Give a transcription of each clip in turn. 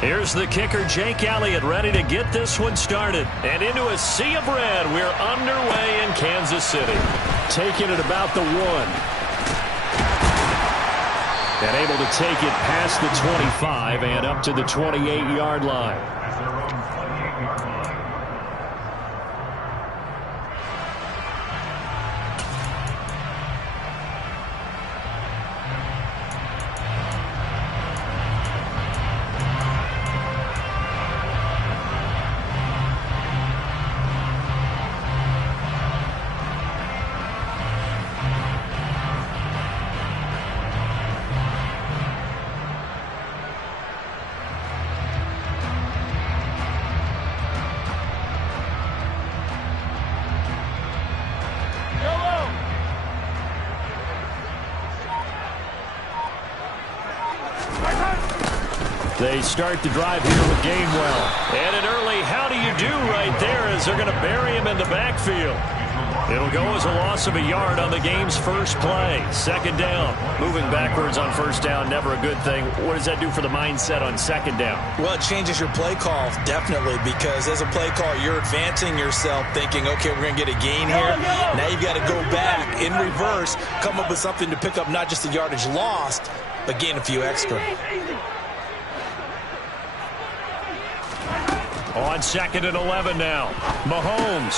Here's the kicker, Jake Elliott, ready to get this one started. And into a sea of red, we're underway in Kansas City. Taking it about the 1. And able to take it past the 25 and up to the 28-yard line. They start the drive here with Gainwell. And an early how do you do right there as they're going to bury him in the backfield. It'll go as a loss of a yard on the game's first play. Second down. Moving backwards on first down, never a good thing. What does that do for the mindset on second down? Well, it changes your play call, definitely, because as a play call, you're advancing yourself thinking, okay, we're going to get a gain here. Now you've got to go back in reverse, come up with something to pick up not just the yardage lost, but gain a few extra. On 2nd and 11 now. Mahomes.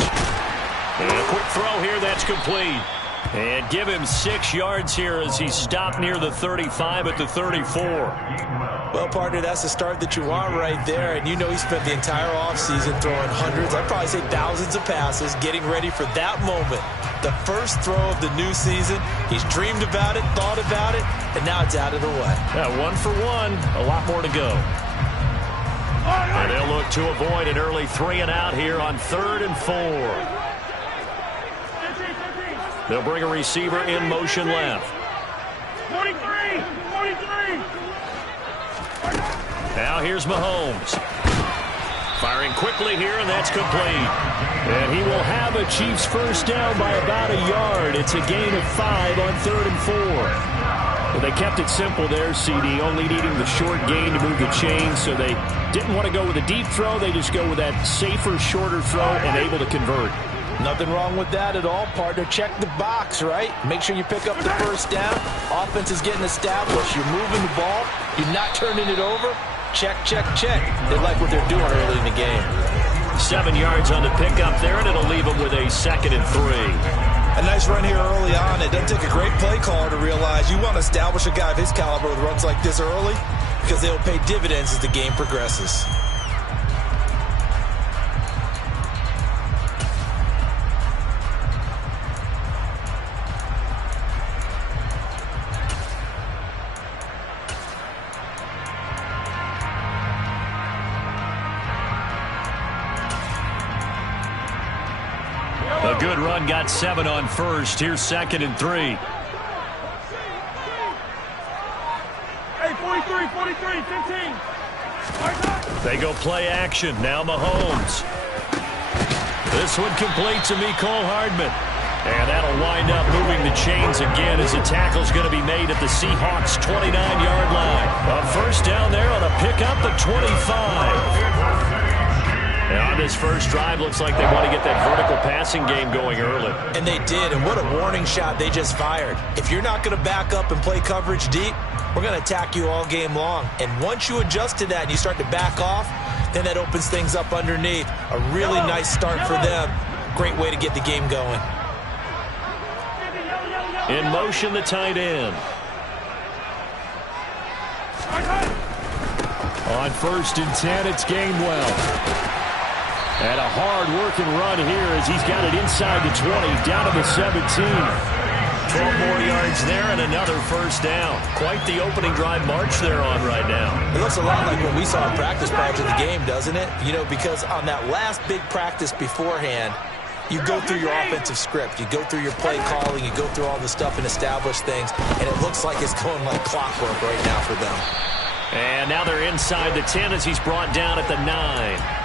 And a quick throw here that's complete. And give him 6 yards here as he stopped near the 35 at the 34. Well, partner, that's the start that you want right there. And you know he spent the entire offseason throwing hundreds, I'd probably say thousands of passes, getting ready for that moment. The first throw of the new season. He's dreamed about it, thought about it, and now it's out of the way. Yeah, 1 for 1. A lot more to go. And they'll look to avoid an early 3 and out here on 3rd and 4. They'll bring a receiver in motion left. 43. Now here's Mahomes. Firing quickly here, and that's complete. And he will have a Chiefs first down by about a yard. It's a gain of 5 on 3rd and 4. Well, they kept it simple there, CD, only needing the short gain to move the chain, so they didn't want to go with a deep throw. They just go with that safer, shorter throw and able to convert. Nothing wrong with that at all, partner. Check the box, right? Make sure you pick up the first down. Offense is getting established. You're moving the ball. You're not turning it over. Check, check, check. They like what they're doing early in the game. 7 yards on the pickup there, and it'll leave them with a 2nd and 3. A nice run here early on. It doesn't take a great play caller to realize you want to establish a guy of his caliber with runs like this early because they'll pay dividends as the game progresses. A good run, got 7 on first. Here's 2nd and 3. Hey, 43, 15. They go play action. Now Mahomes. This one complete to Mecole Hardman. And that'll wind up moving the chains again as the tackle's going to be made at the Seahawks' 29-yard line. A first down there on a pickup at 25. And on this first drive, looks like they want to get that vertical passing game going early. And they did, and what a warning shot they just fired. If you're not going to back up and play coverage deep, we're going to attack you all game long. And once you adjust to that and you start to back off, then that opens things up underneath. A really nice start for them. Great way to get the game going. In motion, the tight end. On 1st and 10, it's Gainwell. And a hard-working run here as he's got it inside the 20, down to the 17. 12 more yards there and another first down. Quite the opening drive march they're on right now. It looks a lot like what we saw in practice prior to the game, doesn't it? You know, because on that last big practice beforehand, you go through your offensive script. You go through your play calling. You go through all the stuff and establish things. And it looks like it's going like clockwork right now for them. And now they're inside the 10 as he's brought down at the 9.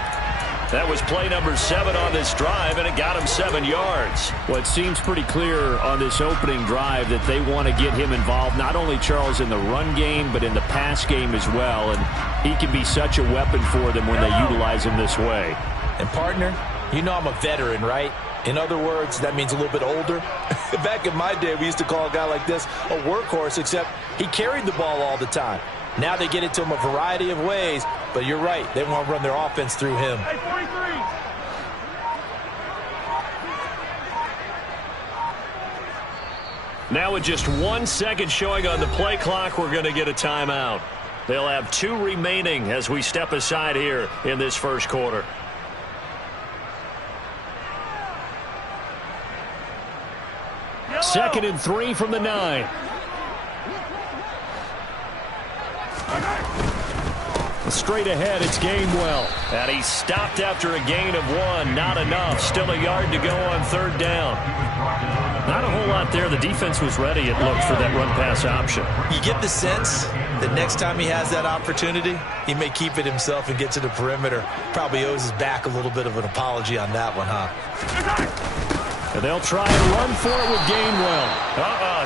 That was play number 7 on this drive, and it got him 7 yards. Well, it seems pretty clear on this opening drive that they want to get him involved, not only, Charles, in the run game, but in the pass game as well. And he can be such a weapon for them when they utilize him this way. And, partner, you know I'm a veteran, right? In other words, that means a little bit older. Back in my day, we used to call a guy like this a workhorse, except he carried the ball all the time. Now they get it to him a variety of ways, but you're right. They want to run their offense through him. Hey, 43. Now with just 1 second showing on the play clock, we're going to get a timeout. They'll have 2 remaining as we step aside here in this first quarter. Second and 3 from the 9. Straight ahead, it's Gainwell. And he stopped after a gain of 1. Not enough. Still a yard to go on 3rd down. Not a whole lot there. The defense was ready, it looked, for that run-pass option. You get the sense that next time he has that opportunity, he may keep it himself and get to the perimeter. Probably owes his back a little bit of an apology on that one, huh? And they'll try and run for it with Gainwell.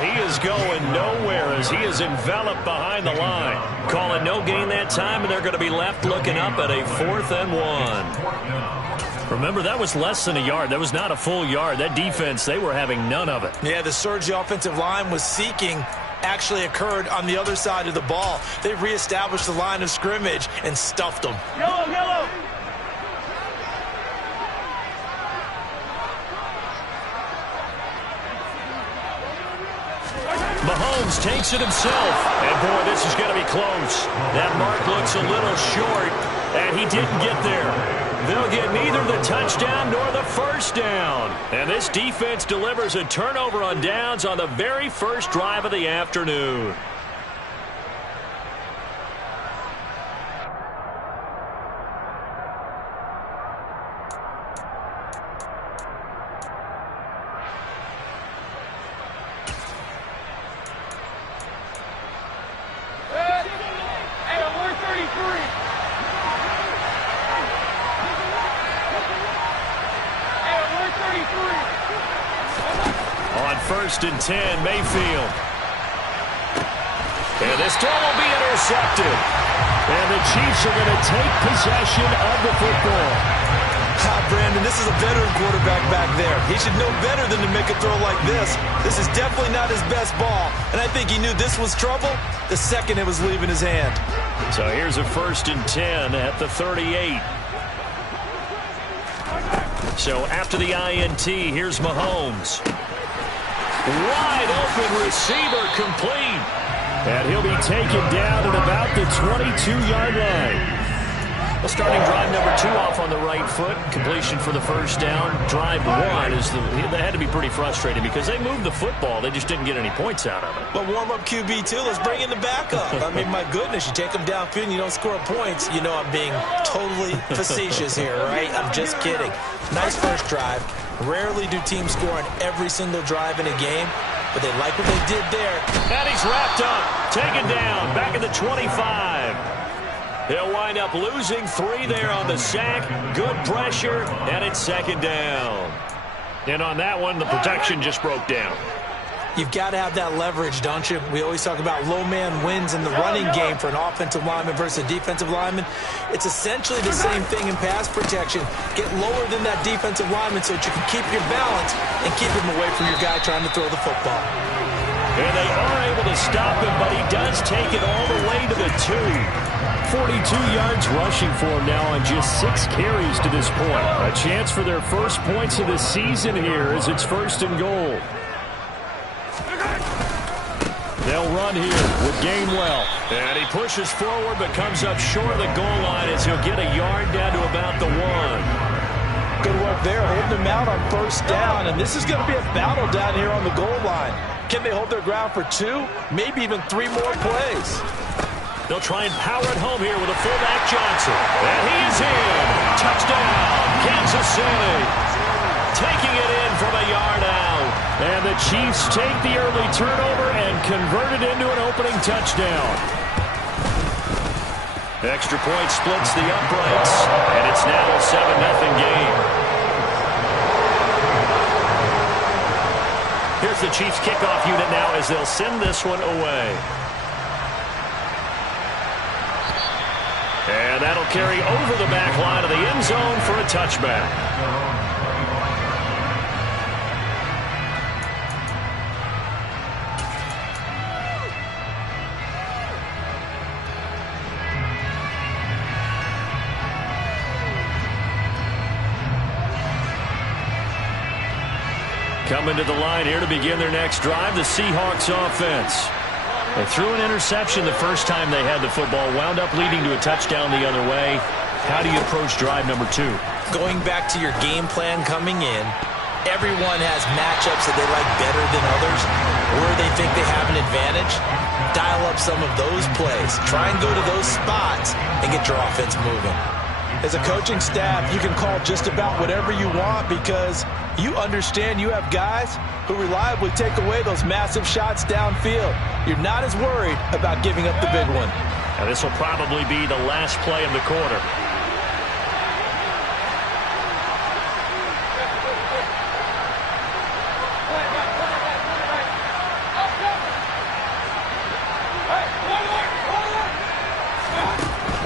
He is going nowhere as he is enveloped behind the line. Calling no gain that time, and they're going to be left looking up at a 4th and 1. Remember, that was less than a yard. That was not a full yard. That defense, they were having none of it. Yeah, the surge the offensive line was seeking actually occurred on the other side of the ball. They reestablished the line of scrimmage and stuffed them. Yellow, yellow. Mahomes takes it himself. And, boy, this is going to be close. That mark looks a little short, and he didn't get there. They'll get neither the touchdown nor the first down. And this defense delivers a turnover on downs on the very first drive of the afternoon. First and 10, Mayfield. And this throw will be intercepted. And the Chiefs are going to take possession of the football. Brandon, this is a veteran quarterback back there. He should know better than to make a throw like this. This is definitely not his best ball. And I think he knew this was trouble the second it was leaving his hand. So here's a 1st and 10 at the 38. So after the INT, here's Mahomes. Wide open receiver, complete. And he'll be taken down at about the 22-yard line. Well, starting drive number 2 off on the right foot. Completion for the first down. Drive 1 is they had to be pretty frustrating because they moved the football. They just didn't get any points out of it. But warm-up QB, too. Let's bring in the backup. I mean, my goodness, you take them downfield and you don't score points. You know I'm being totally facetious here, right? I'm just kidding. Nice first drive. Rarely do teams score on every single drive in a game, but they like what they did there. And he's wrapped up, taken down, back at the 25. He'll wind up losing 3 there on the sack. Good pressure, and it's 2nd down. And on that one, the protection just broke down. You've got to have that leverage, don't you? We always talk about low man wins in the running game for an offensive lineman versus a defensive lineman. It's essentially the same thing in pass protection. Get lower than that defensive lineman so that you can keep your balance and keep him away from your guy trying to throw the football. And they are able to stop him, but he does take it all the way to the 2. 42 yards rushing for him now on just 6 carries to this point. A chance for their first points of the season here as it's 1st and goal. They'll run here with Gainwell. And he pushes forward but comes up short of the goal line as he'll get a yard down to about the 1. Good work there, holding them out on 1st down. And this is going to be a battle down here on the goal line. Can they hold their ground for 2, maybe even 3 more plays? They'll try and power it home here with a fullback Johnson. And he is in. Touchdown, Kansas City. Taking it in from a yard out. And the Chiefs take the early turnover and convert it into an opening touchdown. Extra point splits the uprights, and it's now a 7-0 game. Here's the Chiefs kickoff unit now as they'll send this one away. And that'll carry over the back line of the end zone for a touchback. Coming to the line here to begin their next drive, the Seahawks offense. They threw an interception the first time they had the football, wound up leading to a touchdown the other way. How do you approach drive number 2? Going back to your game plan coming in, everyone has matchups that they like better than others, where they think they have an advantage. Dial up some of those plays. Try and go to those spots and get your offense moving. As a coaching staff, you can call just about whatever you want because you understand you have guys who reliably take away those massive shots downfield. You're not as worried about giving up the big one. And this will probably be the last play of the quarter.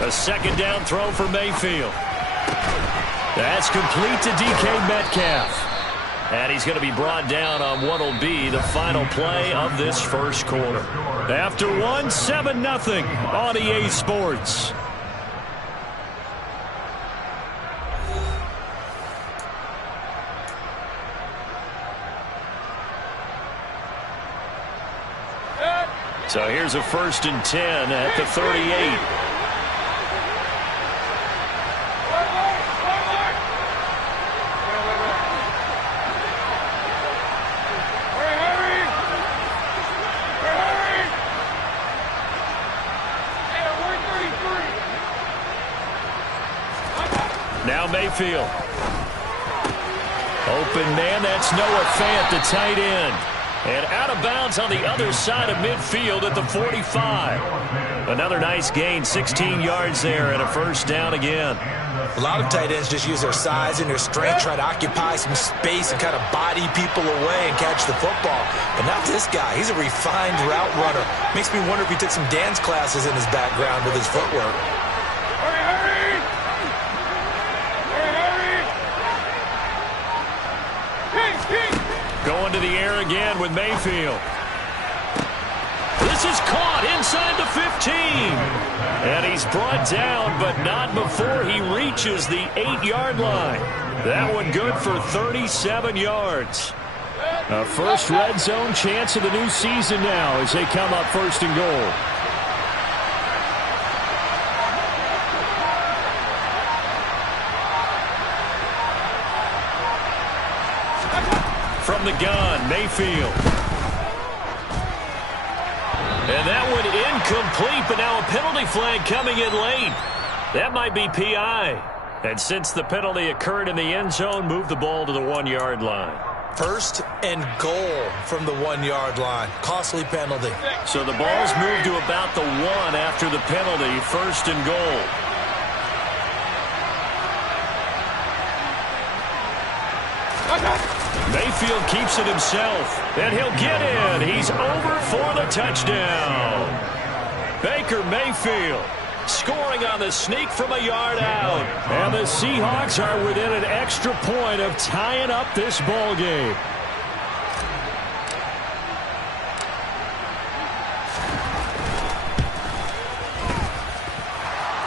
A second down throw for Mayfield. That's complete to DK Metcalf. And he's going to be brought down on what will be the final play of this first quarter. After one, 7-0 on EA Sports. So here's a 1st and 10 at the 38. Now Mayfield. Open man, that's Noah Fant, the tight end. And out of bounds on the other side of midfield at the 45. Another nice gain, 16 yards there and a 1st down again. A lot of tight ends just use their size and their strength, try to occupy some space and kind of body people away and catch the football. But not this guy. He's a refined route runner. Makes me wonder if he took some dance classes in his background with his footwork. Going to the air again with Mayfield. This is caught inside the 15. And he's brought down, but not before he reaches the 8-yard line. That one good for 37 yards. A first red zone chance of the new season now as they come up 1st and goal. From the gun, Mayfield. And that one incomplete, but now a penalty flag coming in late. That might be PI. And since the penalty occurred in the end zone, move the ball to the 1-yard line. 1st and goal from the 1-yard line. Costly penalty. So the ball's moved to about the 1 after the penalty. 1st and goal. Mayfield keeps it himself, and he'll get in. He's over for the touchdown. Baker Mayfield scoring on the sneak from a yard out. And the Seahawks are within an extra point of tying up this ball game.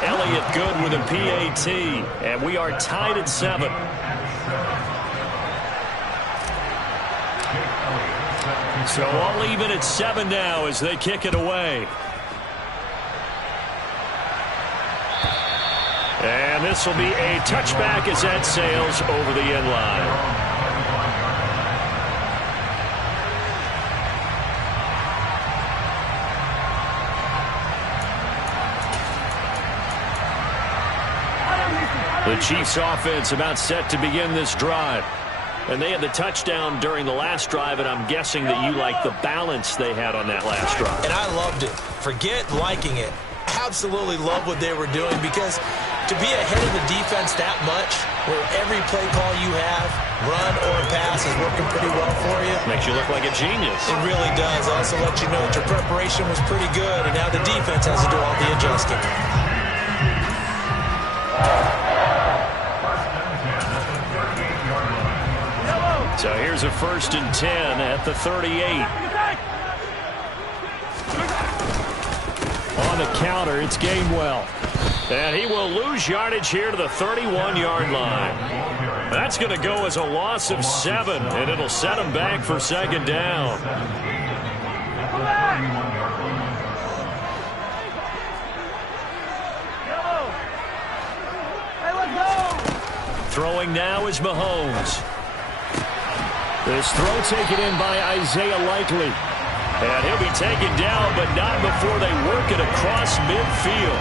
Elliott good with a PAT, and we are tied at 7. So all even at 7 now as they kick it away. And this will be a touchback as that sails over the end line. The Chiefs offense about set to begin this drive. And they had the touchdown during the last drive, and I'm guessing that you like the balance they had on that last drive. And I loved it. Forget liking it. How absolutely love what they were doing, because to be ahead of the defense that much, where every play call you have, run or pass, is working pretty well for you. Makes you look like a genius. It really does. Also let you know that your preparation was pretty good, and now the defense has to do all the adjusting. So here's a 1st and 10 at the 38. On the counter, it's Gainwell. And he will lose yardage here to the 31-yard line. That's going to go as a loss of 7, and it'll set him back for 2nd down. Throwing now is Mahomes. This throw taken in by Isaiah Likely. And he'll be taken down, but not before they work it across midfield.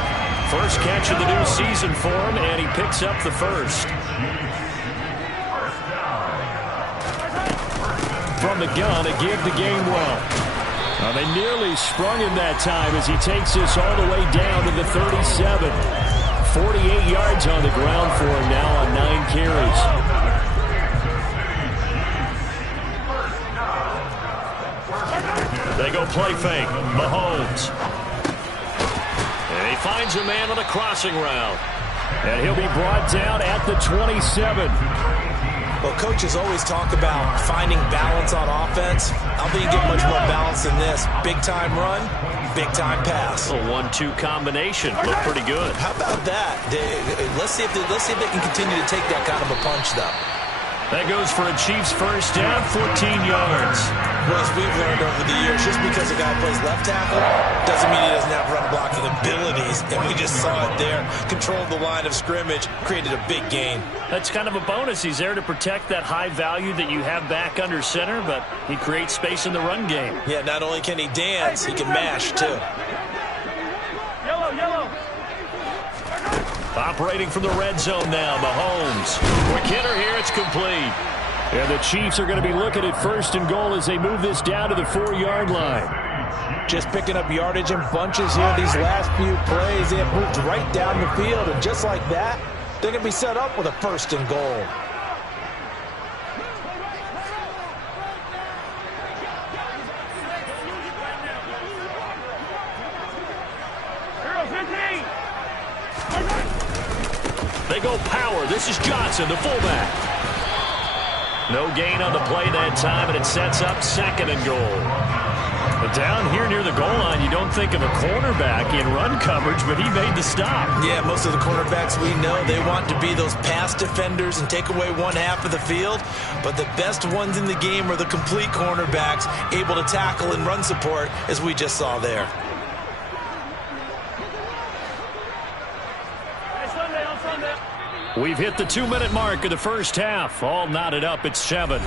First catch of the new season for him, and he picks up the first. From the gun, a give to Gainwell. Now they nearly sprung him that time as he takes this all the way down to the 37. 48 yards on the ground for him now on 9 carries. They go play fake. Mahomes. And he finds a man on the crossing route. And he'll be brought down at the 27. Well, coaches always talk about finding balance on offense. I don't think you get much more balance than this. Big-time run, big-time pass. A 1-2 combination. Looked pretty good. How about that? Let's see if they can continue to take that kind of a punch, though. That goes for a Chiefs first down, 14 yards. Well, as we've learned over the years, just because a guy plays left tackle doesn't mean he doesn't have run blocking abilities. And we just saw it there. Controlled the line of scrimmage, created a big gain. That's kind of a bonus. He's there to protect that high value that you have back under center, but he creates space in the run game. Yeah, not only can he dance, he can mash, too. Yellow. Operating from the red zone now, Mahomes. Quick hitter here, it's complete. And the Chiefs are going to be looking at 1st and goal as they move this down to the 4-yard line. Just picking up yardage in bunches here these last few plays. They have moved right down the field, and just like that, they're going to be set up with a 1st and goal. They go power. This is Johnson, the fullback. No gain on the play that time, and it sets up 2nd and goal. But down here near the goal line, you don't think of a cornerback in run coverage, but he made the stop. Yeah, most of the cornerbacks we know, they want to be those pass defenders and take away one half of the field. But the best ones in the game are the complete cornerbacks, able to tackle and run support, as we just saw there. We've hit the 2-minute mark of the first half. All knotted up at 7.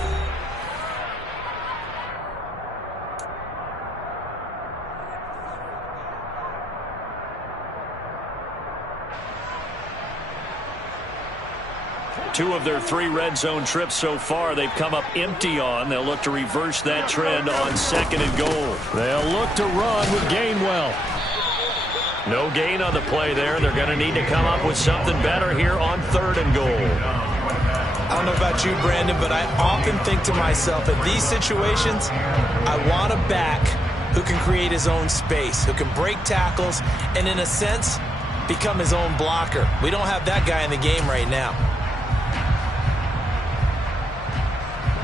Two of their 3 red zone trips so far, they've come up empty on. They'll look to reverse that trend on 2nd and goal. They'll look to run with Gainwell. No gain on the play there. They're going to need to come up with something better here on 3rd and goal. I don't know about you, Brandon, but I often think to myself, in these situations, I want a back who can create his own space, who can break tackles, and in a sense, become his own blocker. We don't have that guy in the game right now.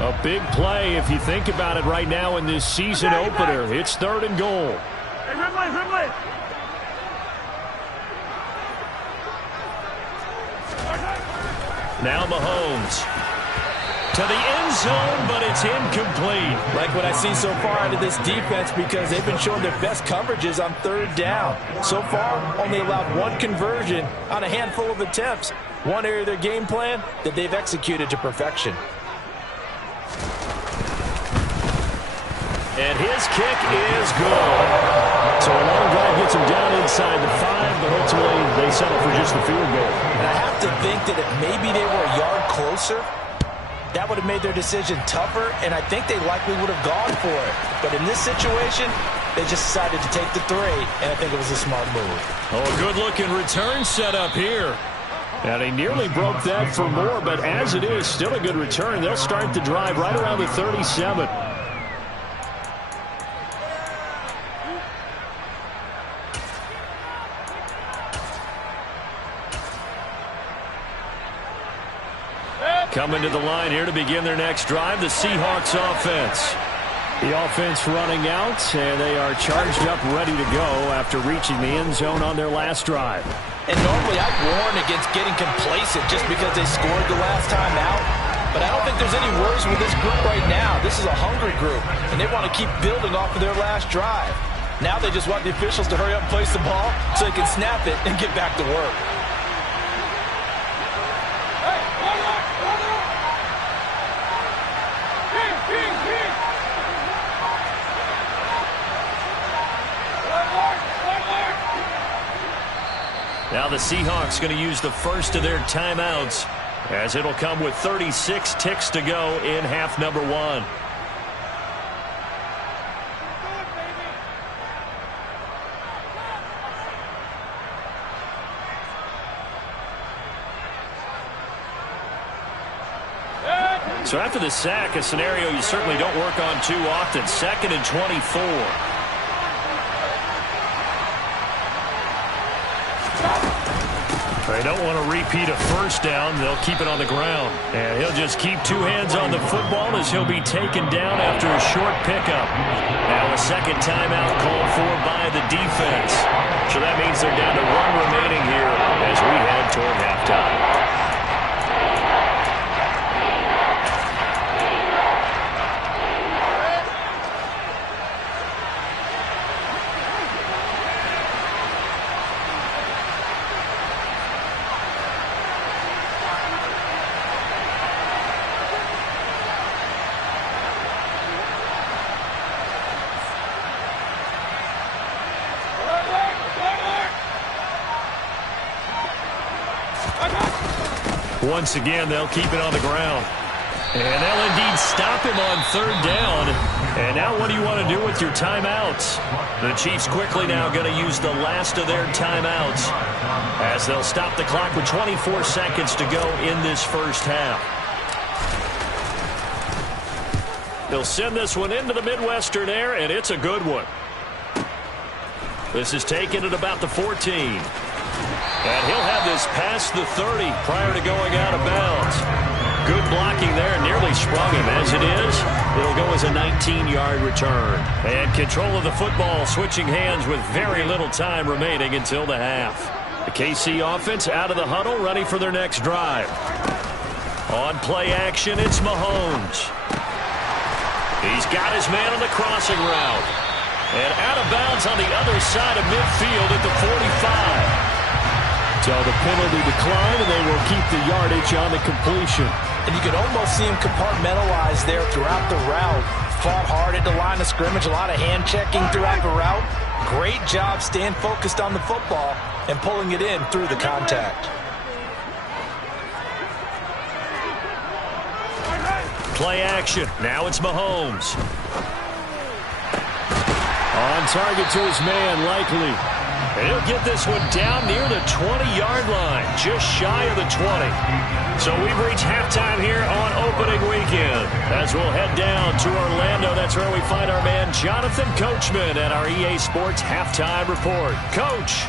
A big play if you think about it right now in this season opener. It's 3rd and goal. Hey, Rimley. Now Mahomes to the end zone, but it's incomplete. Like what I've seen so far out of this defense, because they've been showing their best coverages on 3rd down. So far, only allowed 1 conversion on a handful of attempts. One area of their game plan that they've executed to perfection. And his kick is good. So a long drive gets him down inside the 5, but ultimately they settle for just the field goal. And I have to think that if maybe they were a yard closer, that would have made their decision tougher, and I think they likely would have gone for it. But in this situation, They just decided to take the 3, and I think it was a smart move. Oh, a good-looking return set up here. And he nearly broke that for more, but as it is, still a good return. They'll start the drive right around the 37. Coming to the line here to begin their next drive, the Seahawks offense. The offense running out, and they are charged up, ready to go after reaching the end zone on their last drive. And normally I'd warn against getting complacent just because they scored the last time out. But I don't think there's any worries with this group right now. This is a hungry group, and they want to keep building off of their last drive. Now they just want the officials to hurry up and place the ball so they can snap it and get back to work. Now the Seahawks going to use the first of their timeouts, as it'll come with 36 ticks to go in half number 1. So after the sack, a scenario you certainly don't work on too often. 2nd and 24. They don't want to repeat a first down. They'll keep it on the ground. And he'll just keep 2 hands on the football as he'll be taken down after a short pickup. Now a second timeout called for by the defense. So that means they're down to 1 remaining here as we head toward halftime. Once again, they'll keep it on the ground. And they'll indeed stop him on 3rd down. And now what do you want to do with your timeouts? The Chiefs quickly now going to use the last of their timeouts as they'll stop the clock with 24 seconds to go in this first half. They'll send this one into the Midwestern air, and it's a good one. This is taken at about the 14. And he'll have this past the 30 prior to going out of bounds. Good blocking there, nearly sprung him. As it is, it'll go as a 19-yard return. And control of the football switching hands with very little time remaining until the half. The KC offense out of the huddle, ready for their next drive. On play action, it's Mahomes. He's got his man on the crossing route. And out of bounds on the other side of midfield at the 45. So the penalty declined, and they will keep the yardage on the completion. And you could almost see him compartmentalize there throughout the route. Fought hard at the line of scrimmage, a lot of hand checking throughout the route. Great job staying focused on the football and pulling it in through the contact. Play action. Now it's Mahomes. On target to his man, Likely. And he'll get this one down near the 20-yard line, just shy of the 20. So we've reached halftime here on opening weekend. As we'll head down to Orlando, that's where we find our man Jonathan Coachman at our EA Sports Halftime Report. Coach.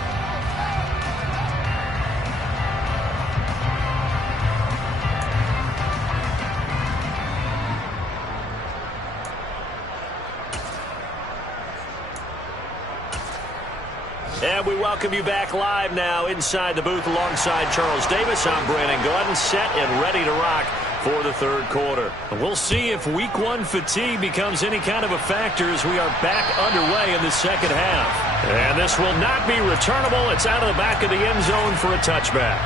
And we welcome you back live now inside the booth alongside Charles Davis. I'm Brandon Glenn, set and ready to rock for the 3rd quarter. And we'll see if Week 1 fatigue becomes any kind of a factor as we are back underway in the 2nd half. And this will not be returnable. It's out of the back of the end zone for a touchback.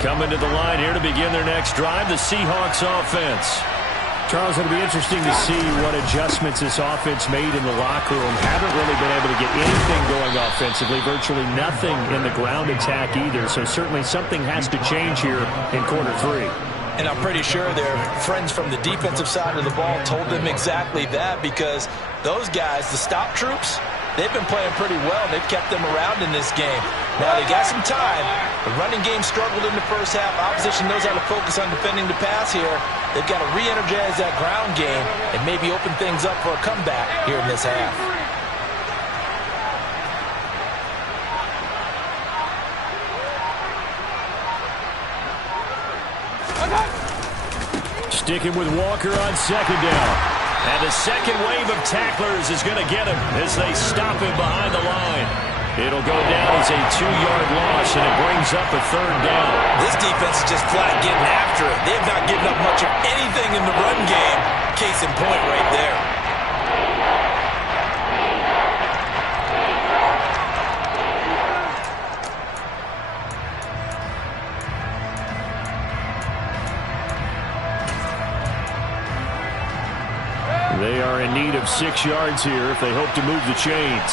Coming to the line here to begin their next drive, the Seahawks offense. Charles, it'll be interesting to see what adjustments this offense made in the locker room. Haven't really been able to get anything going offensively, virtually nothing in the ground attack either. So certainly something has to change here in quarter 3. And I'm pretty sure their friends from the defensive side of the ball told them exactly that, because those guys, the stop troops, they've been playing pretty well. They've kept them around in this game. Now they got some time. The running game struggled in the first half. Opposition knows how to focus on defending the pass here. They've got to re-energize that ground game and maybe open things up for a comeback here in this half. Sticking with Walker on second down. And the second wave of tacklers is going to get him as they stop him behind the line. It'll go down as a 2-yard loss, and it brings up a third down. This defense is just flat getting after it. They have not given up much of anything in the run game. Case in point right there. They are in need of 6 yards here if they hope to move the chains.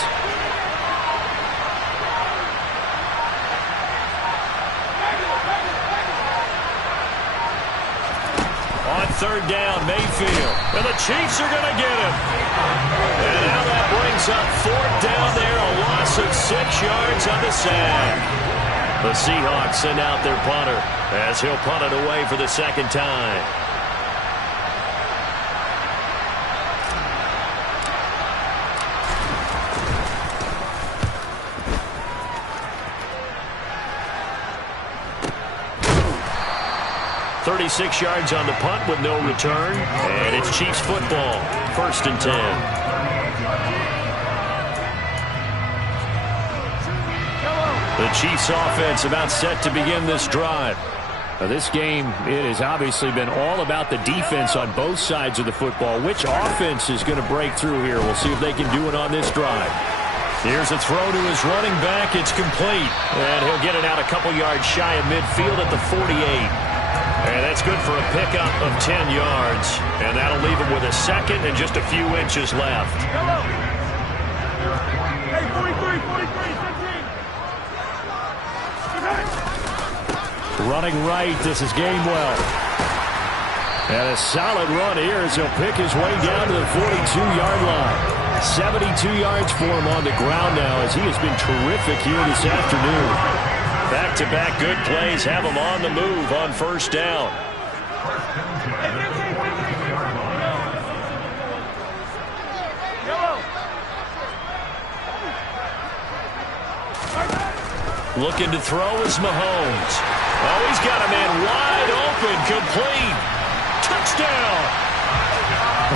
On third down, Mayfield. And the Chiefs are going to get him. And now that brings up fourth down there, a loss of 6 yards on the sack. The Seahawks send out their punter as he'll punt it away for the second time. .36 yards on the punt with no return. And it's Chiefs football. 1st and 10. The Chiefs offense about set to begin this drive. Now, this game, it has obviously been all about the defense on both sides of the football. Which offense is going to break through here? We'll see if they can do it on this drive. Here's a throw to his running back. It's complete. And he'll get it out a couple yards shy of midfield at the 48. And that's good for a pickup of 10 yards. And that'll leave him with a second and just a few inches left. Hey, 43, 43, 15. Running right, this is Gainwell. And a solid run here as he'll pick his way down to the 42-yard line. 72 yards for him on the ground now as he has been terrific here this afternoon. Back-to-back good plays have him on the move on first down. Looking to throw is Mahomes. Oh, he's got a man wide open, complete. Touchdown!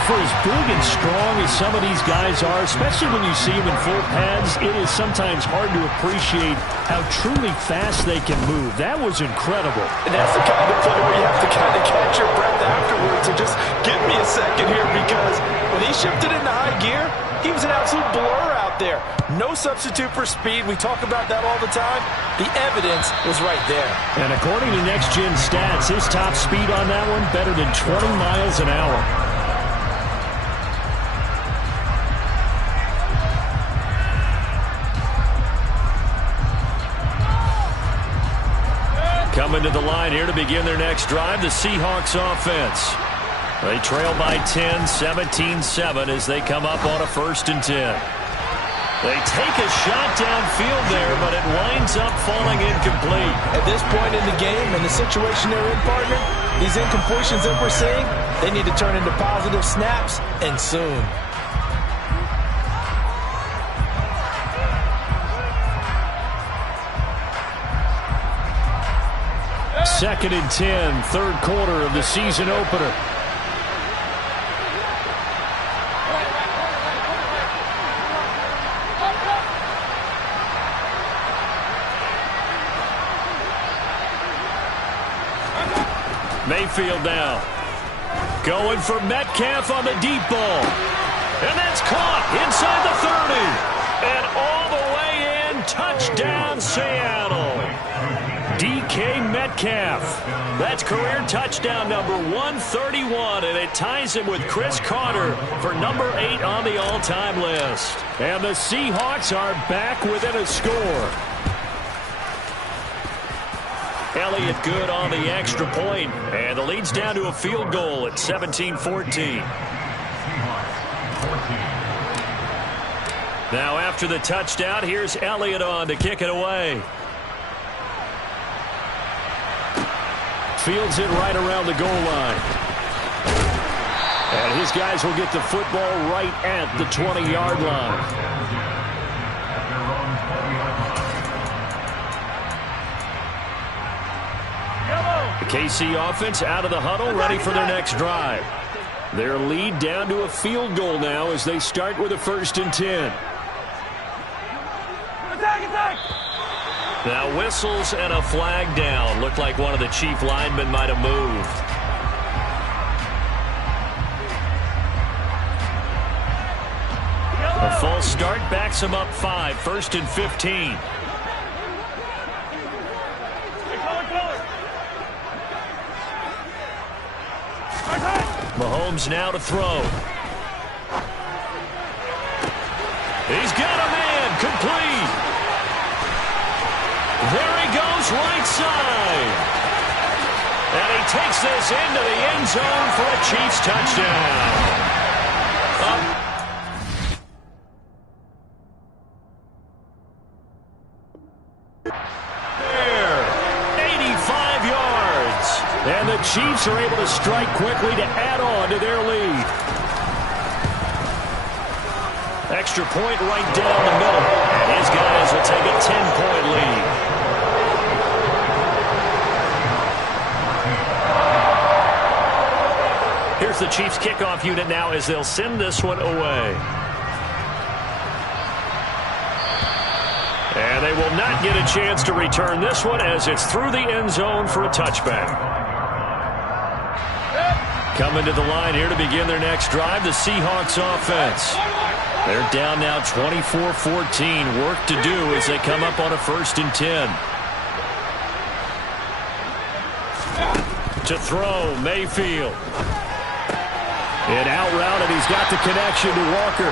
For as big and strong as some of these guys are, especially when you see them in full pads, it is sometimes hard to appreciate how truly fast they can move. That was incredible. And that's the kind of play where you have to kind of catch your breath afterwards. So just give me a second here, because when he shifted into high gear, he was an absolute blur out there. No substitute for speed. We talk about that all the time. The evidence was right there. And according to Next Gen Stats, his top speed on that one, better than 20 miles an hour. Coming to the line here to begin their next drive, the Seahawks offense. They trail by 10, 17-7 as they come up on a 1st and 10. They take a shot downfield there, but it winds up falling incomplete. At this point in the game and the situation they're in, partner, these incompletions that we're seeing, they need to turn into positive snaps, and soon. Second and 10, third quarter of the season opener. Mayfield now. Going for Metcalf on the deep ball. And that's caught inside the 30. And all the way in, touchdown Seattle. DK Metcalf. That's career touchdown number 131, and it ties him with Chris Carter for number 8 on the all-time list. And the Seahawks are back within a score. Elliott good on the extra point, and the lead's down to a field goal at 17-14. Now after the touchdown, here's Elliott on to kick it away. Fields it right around the goal line. And his guys will get the football right at the 20-yard line. The KC offense out of the huddle, ready for their next drive. Their lead down to a field goal now as they start with a 1st and 10. Now whistles and a flag down. Looked like one of the chief linemen might have moved. A false start backs him up 5. 1st and 15. Mahomes now to throw. He's got a man. Complete. There he goes, right side. And he takes this into the end zone for a Chiefs touchdown. There, 85 yards. And the Chiefs are able to strike quickly to add on to their lead. Extra point right down the middle. And his guys will take a 10-point lead. Here's the Chiefs kickoff unit now as they'll send this one away. And they will not get a chance to return this one as it's through the end zone for a touchback. Coming to the line here to begin their next drive, the Seahawks offense. They're down now 24-14. Work to do as they come up on a 1st and 10. To throw, Mayfield. An out route, and he's got the connection to Walker.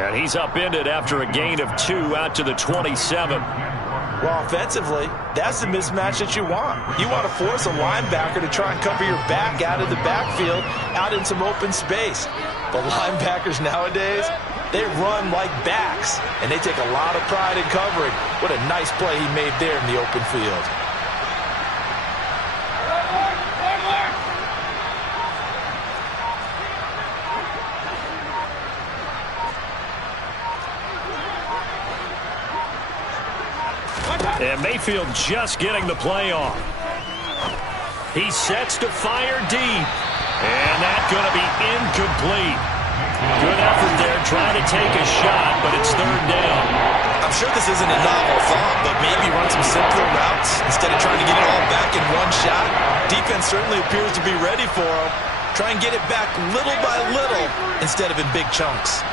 And he's upended after a gain of 2 out to the 27. Well, offensively, that's the mismatch that you want. You want to force a linebacker to try and cover your back out of the backfield, out in some open space. The linebackers nowadays, they run like backs, and they take a lot of pride in covering. What a nice play he made there in the open field. And Mayfield just getting the play off. He sets to fire deep. And that's going to be incomplete. Good effort there trying to take a shot, but it's 3rd down. I'm sure this isn't a novel thought, but maybe run some simpler routes instead of trying to get it all back in one shot. Defense certainly appears to be ready for him. Try and get it back little by little instead of in big chunks.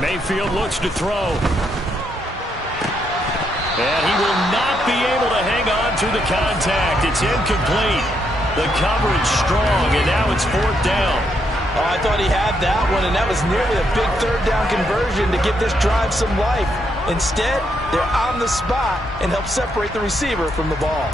Mayfield looks to throw. And he will not be able to hang on to the contact. It's incomplete. The coverage strong, and now it's 4th down. Oh, I thought he had that one, and that was nearly a big 3rd down conversion to give this drive some life. Instead, they're on the spot and help separate the receiver from the ball.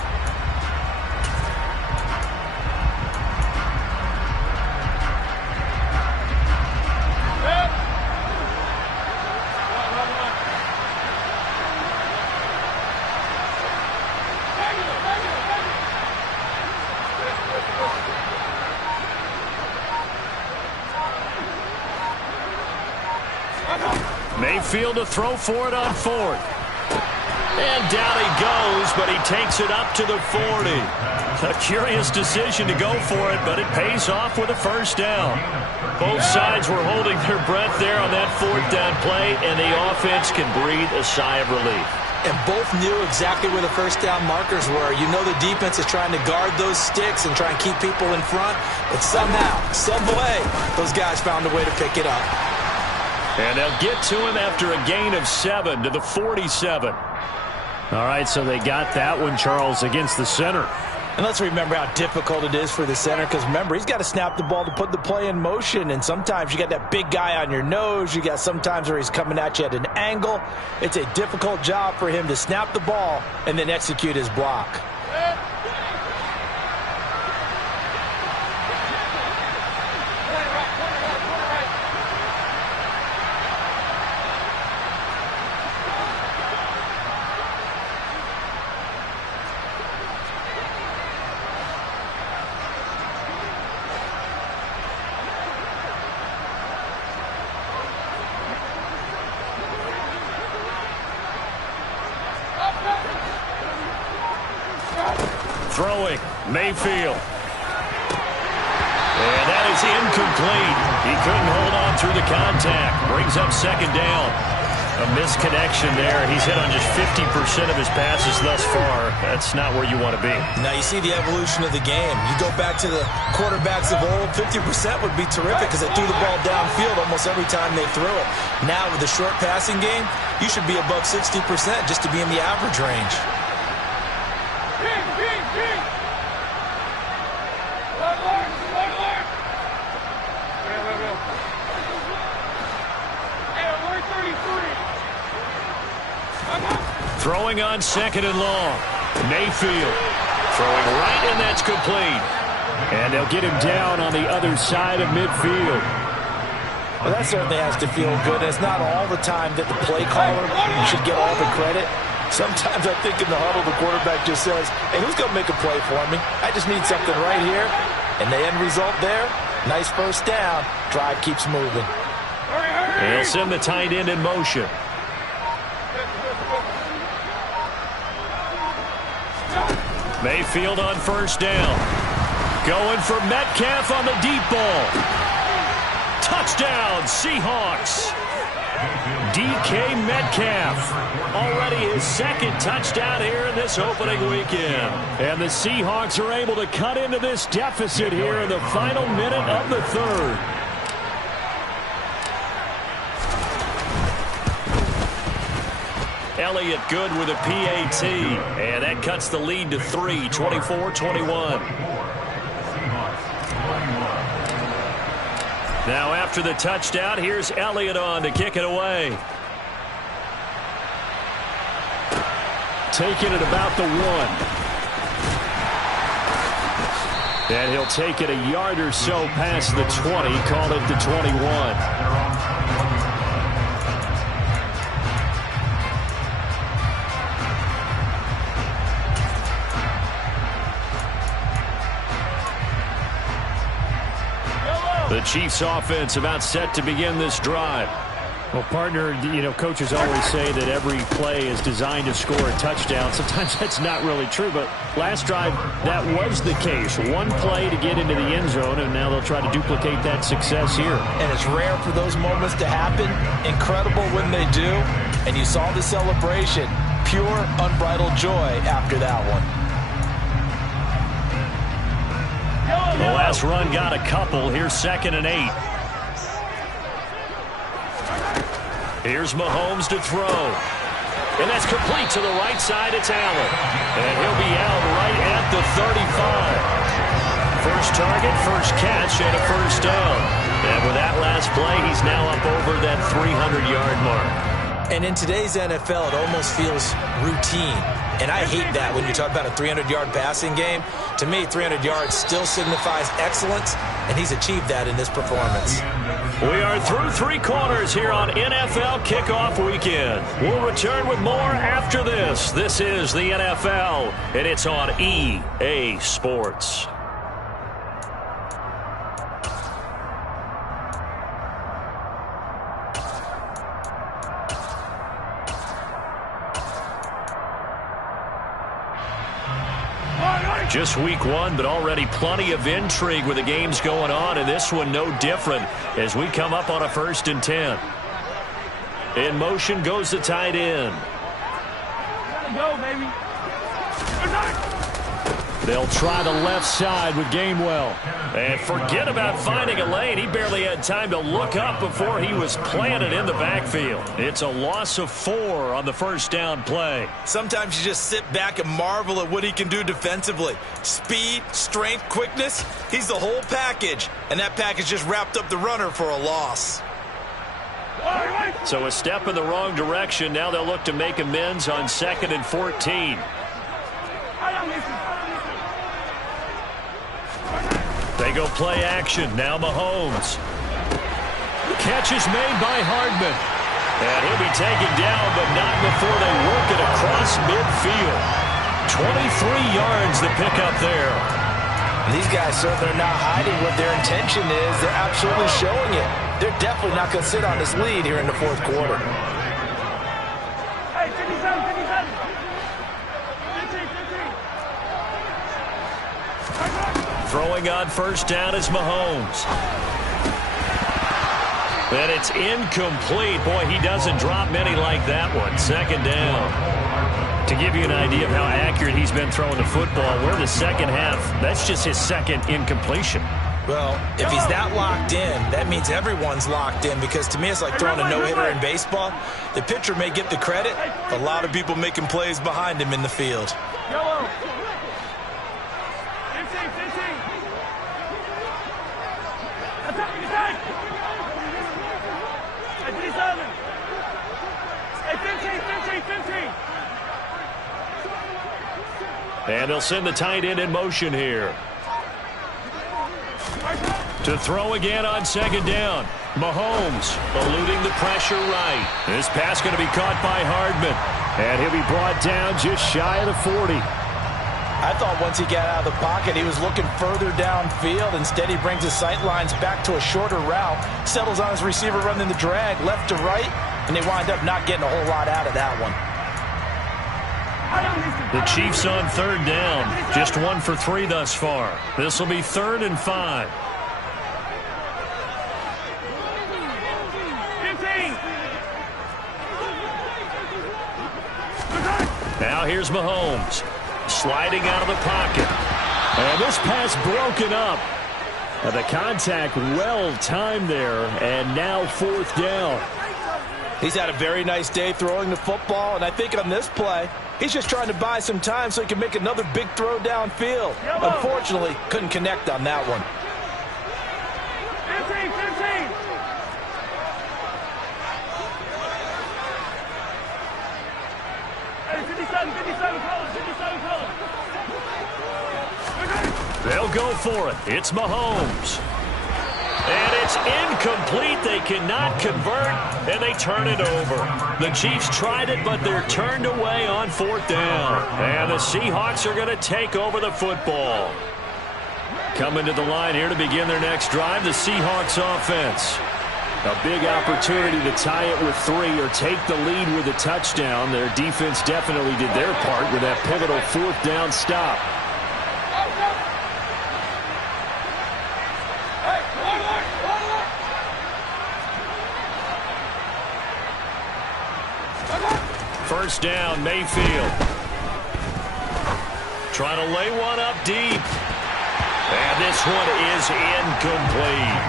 Mayfield to throw for it on 4th. And down he goes, but he takes it up to the 40. A curious decision to go for it, but it pays off with a 1st down. Both sides were holding their breath there on that 4th down play, and the offense can breathe a sigh of relief. And both knew exactly where the 1st down markers were. You know the defense is trying to guard those sticks and try and keep people in front, but somehow, some way, those guys found a way to pick it up. And they'll get to him after a gain of 7 to the 47. All right, so they got that one, Charles, against the center. And let's remember how difficult it is for the center, because remember, he's got to snap the ball to put the play in motion, and sometimes you got that big guy on your nose. You got sometimes where he's coming at you at an angle. It's a difficult job for him to snap the ball and then execute his block. Throwing, Mayfield. And that is incomplete. He couldn't hold on through the contact. Brings up second down. A misconnection there. He's hit on just 50% of his passes thus far. That's not where you want to be. Now you see the evolution of the game. You go back to the quarterbacks of old, 50% would be terrific because they threw the ball downfield almost every time they threw it. Now with the short passing game, you should be above 60% just to be in the average range. Throwing on second and long. Mayfield throwing right, and that's complete. And they'll get him down on the other side of midfield. Well, that certainly has to feel good. It's not all the time that the play caller should get all the credit. Sometimes I think in the huddle, the quarterback just says, hey, who's going to make a play for me? I just need something right here. And the end result there, nice first down. Drive keeps moving. They'll send the tight end in motion. Mayfield on first down. Going for Metcalf on the deep ball. Touchdown, Seahawks. DK Metcalf. Already his second touchdown here in this opening weekend. And the Seahawks are able to cut into this deficit here in the final minute of the third. Elliott good with a PAT, and that cuts the lead to 3, 24-21. Now after the touchdown, here's Elliott on to kick it away. Taking it about the 1. And he'll take it a yard or so past the 20, call it the 21. The Chiefs offense about set to begin this drive. Well, partner, you know, coaches always say that every play is designed to score a touchdown. Sometimes that's not really true, but last drive, that was the case. One play to get into the end zone, and now they'll try to duplicate that success here. And it's rare for those moments to happen. Incredible when they do. And you saw the celebration. Pure, unbridled joy after that one. The last run got a couple. Here's 2nd and 8. Here's Mahomes to throw. And that's complete to the right side. It's Allen. And he'll be out right at the 35. First target, first catch, and a first down. And with that last play, he's now up over that 300-yard mark. And in today's NFL, it almost feels routine. And I hate that when you talk about a 300-yard passing game. To me, 300 yards still signifies excellence, and he's achieved that in this performance. We are through 3 quarters here on NFL Kickoff Weekend. We'll return with more after this. This is the NFL, and it's on EA Sports. Just week 1, but already plenty of intrigue with the games going on, and this one no different as we come up on a 1st and 10. In motion goes the tight end. Go, baby. They'll try the left side with Gainwell. And forget about finding a lane. He barely had time to look up before he was planted in the backfield. It's a loss of 4 on the first down play. Sometimes you just sit back and marvel at what he can do defensively. Speed, strength, quickness. He's the whole package. And that package just wrapped up the runner for a loss. So a step in the wrong direction. Now they'll look to make amends on 2nd and 14. They go play action. Now Mahomes. Catch is made by Hardman. And he'll be taken down, but not before they work it across midfield. 23 yards to pick up there. These guys certainly are not hiding what their intention is. They're absolutely showing it. They're definitely not going to sit on this lead here in the fourth quarter. Hey, 57, 57. 15, 15. Throwing on first down is Mahomes. And it's incomplete. Boy, he doesn't drop many like that one. 2nd down. To give you an idea of how accurate he's been throwing the football, we're in the second half. That's just his 2nd incompletion. Well, if he's that locked in, that means everyone's locked in, because to me it's like throwing a no-hitter in baseball. The pitcher may get the credit, but a lot of people making plays behind him in the field. Yellow. 15, 15. Attack, attack. Hey, 57. Hey, 15, 15, 15. And they'll send the tight end in motion here. To throw again on 2nd down. Mahomes eluding the pressure right. This pass going to be caught by Hardman. And he'll be brought down just shy of the 40. I thought once he got out of the pocket, he was looking further downfield. Instead, he brings his sight lines back to a shorter route, settles on his receiver running the drag left to right, and they wind up not getting a whole lot out of that one. The Chiefs on 3rd down. Just 1 for 3 thus far. This will be 3rd and 5. 15. Now here's Mahomes. Sliding out of the pocket. And this pass broken up. And the contact well timed there. And now 4th down. He's had a very nice day throwing the football, and I think on this play, he's just trying to buy some time so he can make another big throw downfield. Unfortunately, couldn't connect on that one. 15, 15. Hey, 57, 57 colors, 57 colors. They'll go for it. It's Mahomes. And it's incomplete. They cannot convert, and they turn it over. The Chiefs tried it, but they're turned away on 4th down. And the Seahawks are going to take over the football. Coming to the line here to begin their next drive, the Seahawks offense. A big opportunity to tie it with 3 or take the lead with a touchdown. Their defense definitely did their part with that pivotal 4th down stop. First down, Mayfield. Trying to lay one up deep. And this one is incomplete.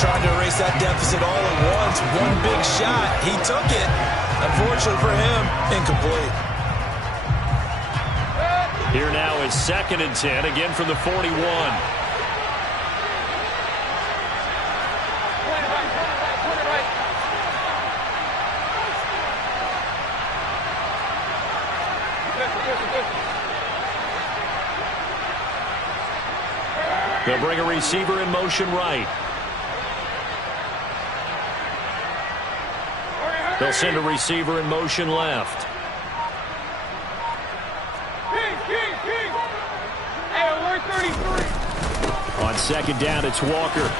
Trying to erase that deficit all at once. One big shot. He took it. Unfortunately for him, incomplete. Here now is 2nd and 10, again from the 41. They'll bring a receiver in motion right. They'll send a receiver in motion left. On 2nd down, it's Walker.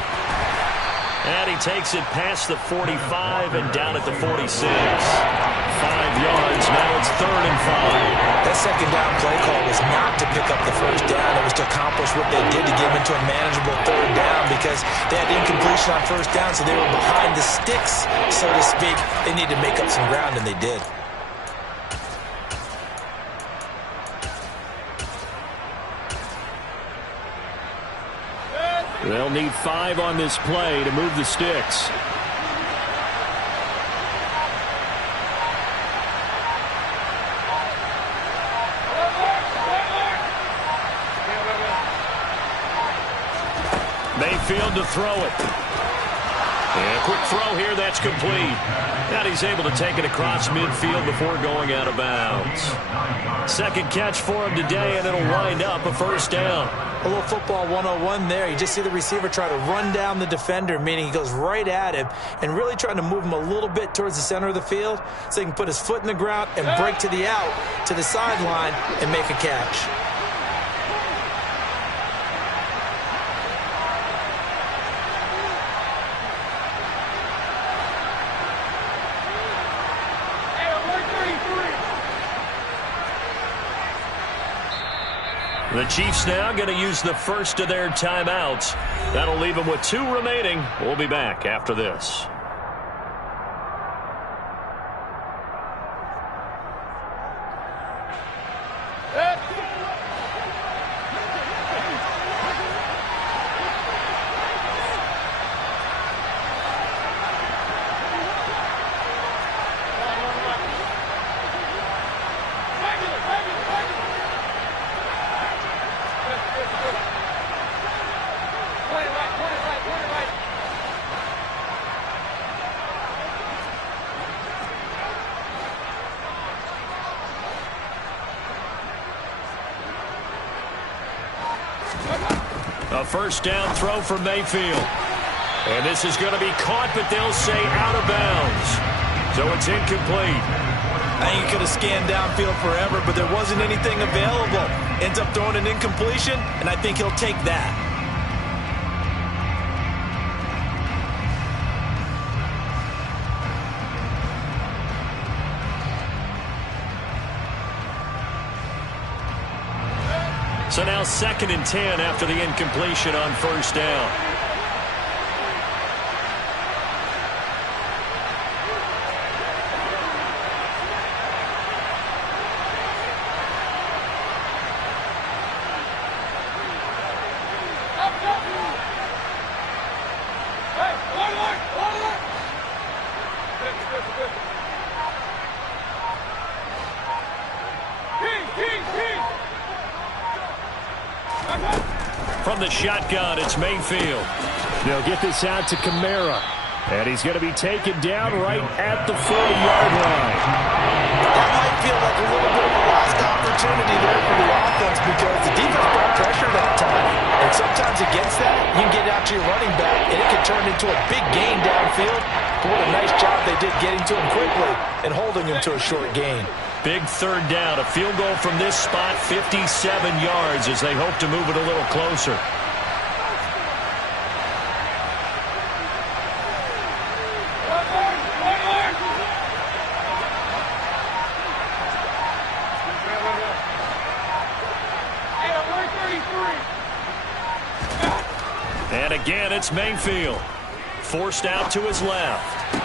And he takes it past the 45 and down at the 46. 5 yards. Now it's 3rd and 5. That 2nd down play call was not to pick up the first down. It was to accomplish what they did to get into a manageable 3rd down, because they had incompletion on first down, so they were behind the sticks, so to speak. They needed to make up some ground, and they did. They'll need 5 on this play to move the sticks. Mayfield to throw it. And a quick throw here, that's complete. And he's able to take it across midfield before going out of bounds. Second catch for him today, and it'll wind up a first down. A little football 101 there. You just see the receiver try to run down the defender, meaning he goes right at him and really trying to move him a little bit towards the center of the field so he can put his foot in the ground and break to the out, to the sideline, and make a catch. The Chiefs now going to use the first of their timeouts. That'll leave them with 2 remaining. We'll be back after this. A first down throw for Mayfield. And this is going to be caught, but they'll say out of bounds. So it's incomplete. I think he could have scanned downfield forever, but there wasn't anything available. Ends up throwing an incompletion, and I think he'll take that. So now 2nd and 10 after the incompletion on first down. From the shotgun, it's Mayfield. They'll get this out to Kamara. And he's going to be taken down right at the 40-yard line. That might feel like a little bit of a lost opportunity there for the offense because the defense brought pressure that time. And sometimes against that, you can get out to your running back, and it can turn into a big gain downfield. But what a nice job they did getting to him quickly and holding him to a short gain. Big third down. A field goal from this spot, 57 yards as they hope to move it a little closer. And again, it's Mayfield. Forced out to his left.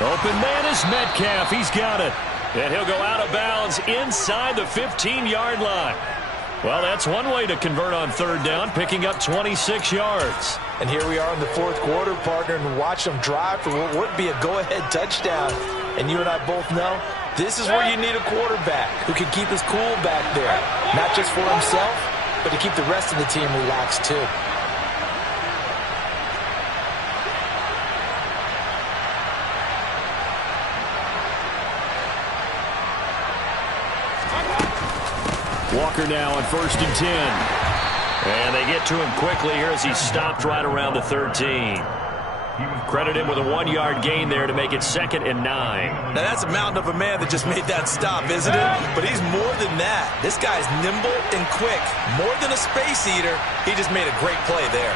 Open man is Metcalf. He's got it. And he'll go out of bounds inside the 15-yard line. Well, that's one way to convert on third down, picking up 26 yards. And here we are in the fourth quarter, partner, and watch them drive for what would be a go-ahead touchdown. And you and I both know this is where you need a quarterback who can keep his cool back there. Not just for himself, but to keep the rest of the team relaxed too. Walker now on 1st and 10. And they get to him quickly here as he stopped right around the 13. Credit him with a 1-yard gain there to make it 2nd and 9. Now that's a mountain of a man that just made that stop, isn't it? But he's more than that. This guy's nimble and quick. More than a space eater, he just made a great play there.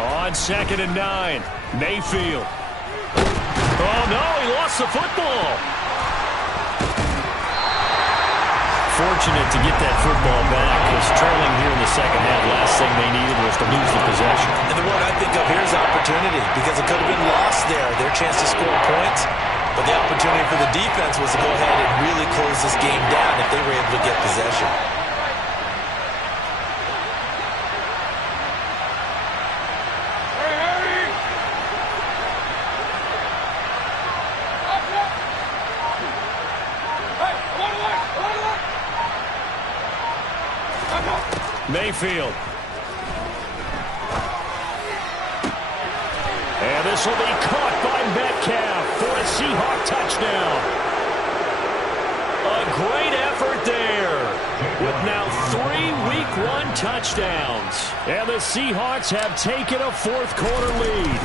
On 2nd and 9, Mayfield. Oh, no, he lost the football. fortunate to get that football back, because trailing here in the second half, last thing they needed was to lose the possession. And the one I think of here is opportunity, because it could have been lost there, their chance to score points. But the opportunity for the defense was to go ahead and really close this game down if they were able to get possession. Mayfield. And this will be caught by Metcalf for a Seahawk touchdown. A great effort there with now 3 Week 1 touchdowns. And the Seahawks have taken a fourth-quarter lead.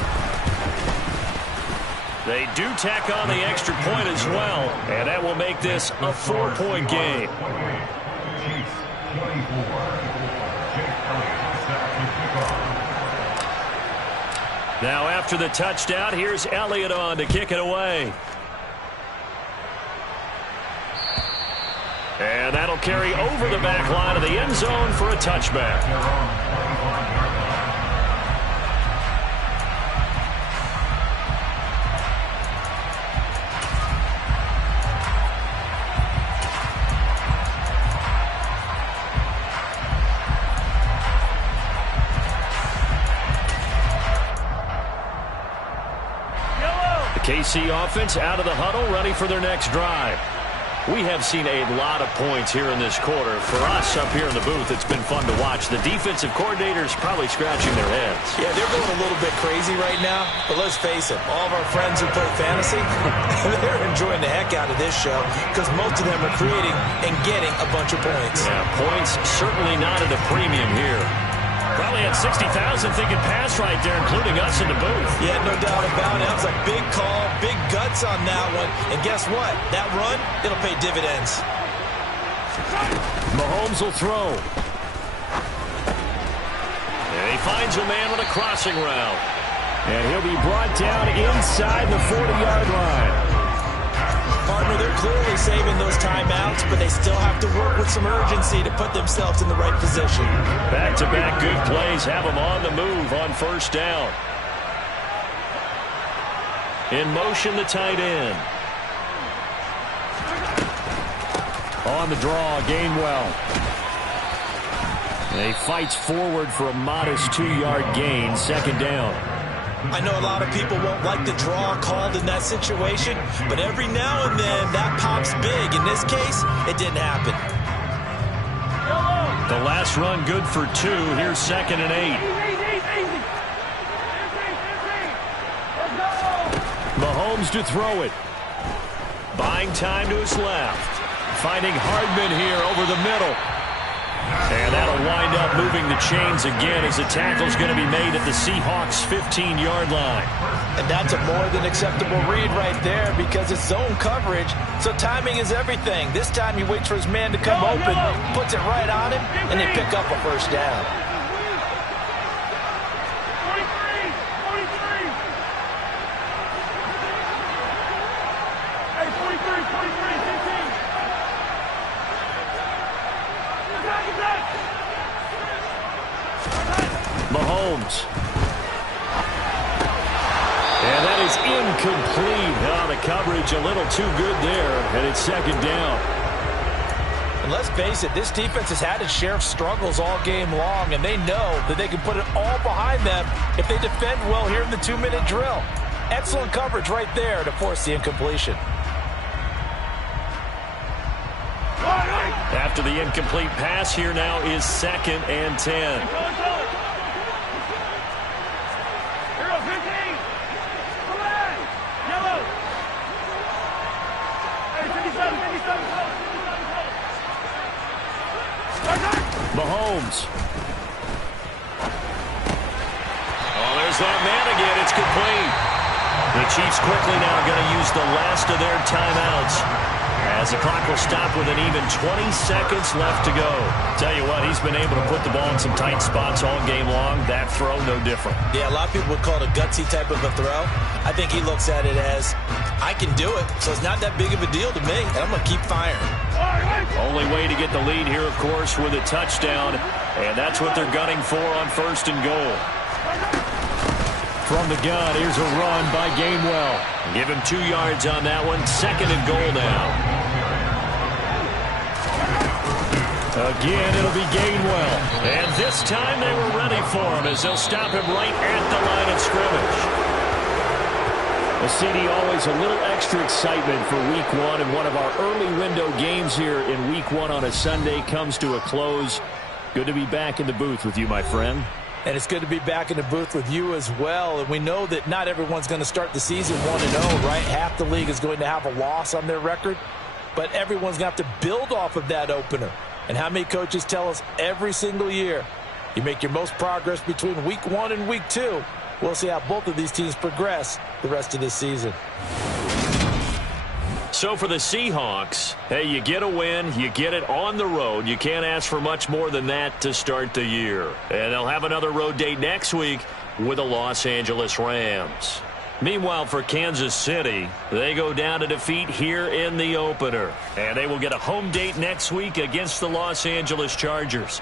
They do tack on the extra point as well, and that will make this a 4-point game. Now after the touchdown, here's Elliott on to kick it away. And that'll carry over the back line of the end zone for a touchback. KC offense out of the huddle, ready for their next drive. We have seen a lot of points here in this quarter. For us up here in the booth, it's been fun to watch. The defensive coordinators probably scratching their heads. Yeah, they're going a little bit crazy right now, but let's face it, all of our friends who play fantasy, they're enjoying the heck out of this show because most of them are creating and getting a bunch of points. Yeah, points certainly not at a premium here. Probably had 60,000 thinking pass right there, including us in the booth. Yeah, no doubt about it. That was a big call, big guts on that one. And guess what? That run, it'll pay dividends. Mahomes will throw. And he finds a man on a crossing route. And he'll be brought down inside the 40-yard line. Partner, they're clearly saving those timeouts, but they still have to work with some urgency to put themselves in the right position. Back-to-back good plays have them on the move on first down. In motion, the tight end. On the draw, Gainwell. And he fights forward for a modest 2-yard gain, second down. I know a lot of people won't like the draw called in that situation, but every now and then that pops big. In this case, it didn't happen. The last run good for 2. Here's 2nd and 8. Mahomes to throw it. Buying time to his left. Finding Hardman here over the middle. And that'll wind up moving the chains again as the tackle's going to be made at the Seahawks' 15-yard line. And that's a more than acceptable read right there because it's zone coverage, so timing is everything. This time he waits for his man to come open, puts it right on him, and they pick up a first down. 43. Hey, 43, 15. Mahomes. And that is incomplete. Oh, the coverage a little too good there, and it's second down. And let's face it, this defense has had its share of struggles all game long, and they know that they can put it all behind them if they defend well here in the 2-minute drill. Excellent coverage right there to force the incompletion. After the incomplete pass, here now is 2nd and 10. Mahomes. Oh, there's that man again. It's complete. The Chiefs quickly now going to use the last of their timeouts as the clock will stop with an even 20 seconds left to go. Tell you what, he's been able to put the ball in some tight spots all game long. That throw, no different. Yeah, a lot of people would call it a gutsy type of a throw. I think he looks at it as, I can do it, so it's not that big of a deal to me, and I'm going to keep firing. Only only way to get the lead here, of course, with a touchdown. And that's what they're gunning for on 1st and goal. From the gun, here's a run by Gainwell. Give him 2 yards on that one. 2nd and goal now. Again, it'll be Gainwell. And this time they were ready for him as they'll stop him right at the line of scrimmage. The CD, always a little extra excitement for Week 1, and one of our early window games here in Week 1 on a Sunday comes to a close. Good to be back in the booth with you, my friend. And it's good to be back in the booth with you as well. And we know that not everyone's going to start the season 1-0, right? Half the league is going to have a loss on their record. But everyone's going to have to build off of that opener. And how many coaches tell us every single year, you make your most progress between Week 1 and Week 2. We'll see how both of these teams progress the rest of this season. So for the Seahawks, hey, you get a win, you get it on the road. You can't ask for much more than that to start the year. And they'll have another road date next week with the Los Angeles Rams. Meanwhile, for Kansas City, they go down to defeat here in the opener. And they will get a home date next week against the Los Angeles Chargers.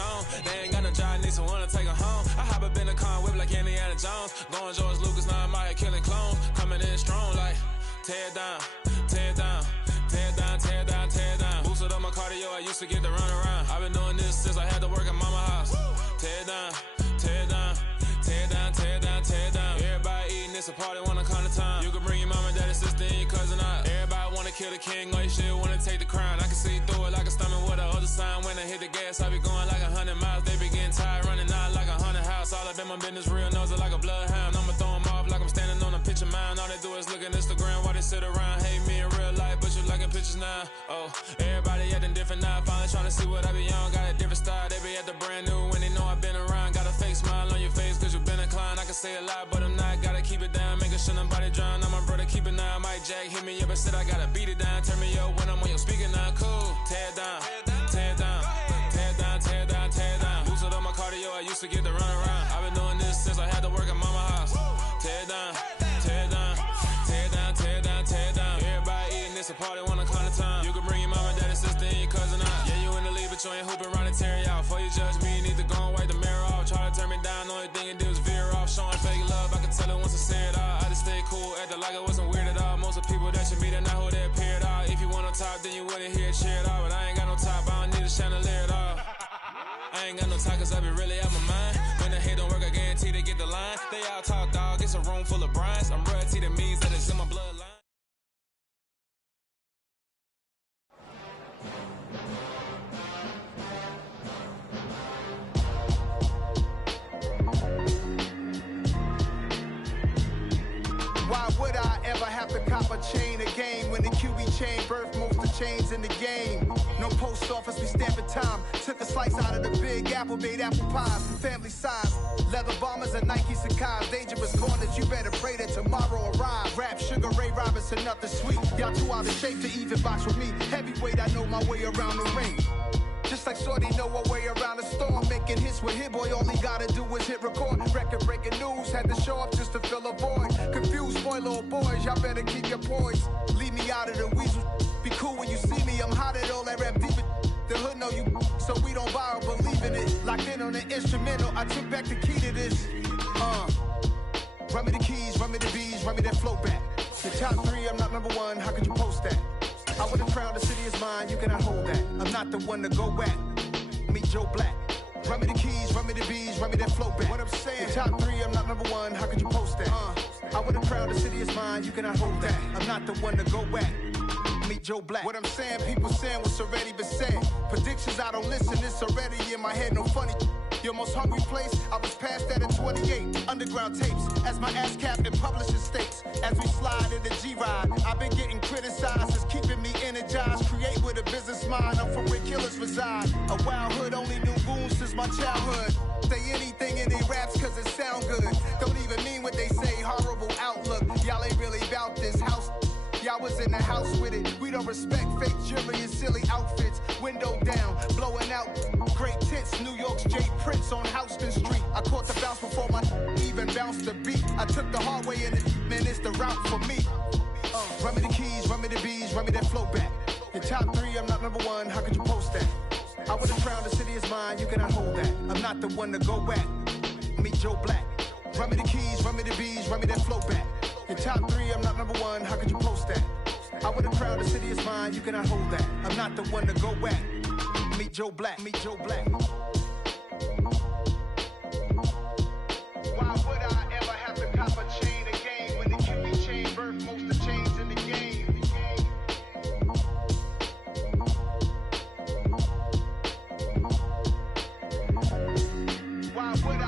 tone. They ain't got no job, need someone to take her home. I hop up in the car, whip like Indiana Jones. Going George Lucas, now I'm out here killing clones. Coming in strong like, tear it down, tear it down. Tear down, tear down, tear down. Boosted up my cardio, I used to get to run around. I've been doing this since I had to work at mama house. Tear down, tear down, tear down, tear down, tear down. Everybody eating, it's a party, wanna come to time. You can bring your mama, daddy, sister, and your cousin out. Everybody wanna kill the king, or you shit wanna take the crown. I can see through it like a stomach with the other sign. When I hit the gas, I be going like 100 miles. They be getting tired, running out like 100 house. All up in my business, real nose like a bloodhound. I'ma throw them off like I'm standing on a picture mound. All they do is look at Instagram while they sit around. Hate me in real life, but you liking pictures now. Oh, everybody acting different now. Finally trying to see what I be on. Got a different style, they be at the brand new when they know I've been around. Got a fake smile on your face cause you been inclined. I can say a lot, but I'm not. Gotta keep it down, making sure nobody drown. I'm my brother, keep it now. Mike Jack hit me up and said I gotta beat it down. Turn me up when I'm on your speaker now. Cool, tear down, tear down, tear down, tear down, tear down. Boosted up my cardio, I used to get to run around. I've been doing this since I had to work at mama house. Tear down, tear down, tear down, tear down, tear down. Everybody eating, it's a party, wanna come to time. You can bring your mama, daddy, sister, and your cousin out. Yeah, you in the league, but you ain't hooping around and tear out. Before you judge me, you need to go and wipe the mirror off. Try to turn me down, the only thing you do is veer off. Showing fake love, I can tell it once I say it all. I just stay cool, acting like it wasn't weird at all. Most of the people that you meet are not who they appear at all. If you want on top, then you wouldn't hear it cheer at all. But I ain't got no top, I don't need a chandelier at all. I ain't got no talk cause I be really out my mind. When the hate don't work, I guarantee they get the line. They all talk dog, it's a room full of brines. I'm royalty, that means that it's in my bloodline. Why would I ever have to cop a chain again when the QB chain birthed most of the chains in the game? No post office, we stamping time. Took a slice out of the big apple, made apple pies, family size. Leather bombers and Nike Sacai's. Dangerous corners, you better pray that tomorrow arrives. Rap, Sugar Ray Robinson, nothing sweet. Y'all too out of shape to even box with me. Heavyweight, I know my way around the ring. Just like Shorty know her way around the storm. Making hits with Hit Boy, all he gotta do is hit record. Record breaking news, had to show up just to fill a void. Confused boy, little boys, y'all better keep your poise. Leave me out of the weasel. Be cool when you see me, I'm hot at all that rap deep. The hood know you, so we don't borrow, believe in it. Locked in on the instrumental, I took back the key to this. Run me the keys, run me the bees, run me that flow back. The top 3, I'm not number 1, how could you post that? I would have crowned the city is mine, you cannot hold that. I'm not the one to go at. Meet Joe Black. Run me the keys, run me the bees, run me that flow back. What I'm saying, the top 3, I'm not number 1, how could you post that? I would have crowned the city is mine, you cannot hold that. I'm not the one to go at. Meet Joe Black. What I'm saying, people saying what's already been said. Predictions, I don't listen, it's already in my head, no funny. Your most hungry place, I was past that at 28. Underground tapes, as my ass cap in publishing states. As we slide in the G-Ride, I've been getting criticized, it's keeping me energized. Create with a business mind, I'm from where killers reside. A wild hood, only knew goons since my childhood. Say anything in they raps cause it sound good. Don't even mean what they say, horrible outlook. Y'all ain't really about this house. Y'all was in the house with it. We don't respect fake jewelry and silly outfits. Window down, blowing out. Great tits, New York's J. Prince on Houston Street. I caught the bounce before my even bounced the beat. I took the hard way and man, it's the route for me. Run me the keys, run me the bees, run me that flow back. The top 3, I'm not number 1, how could you post that? I would have crowned the city is mine, you cannot hold that. I'm not the one to go at. Meet Joe Black. Run me the keys, run me the bees, run me that flow back. The top 3, I'm not number 1, how could you post that? I would have crowned the city is mine, you cannot hold that. I'm not the one to go at. Meet Joe Black, meet Joe Black. Why would I ever have to cop a chain again when the QB chain birthed most of the chains in the game? Why would I?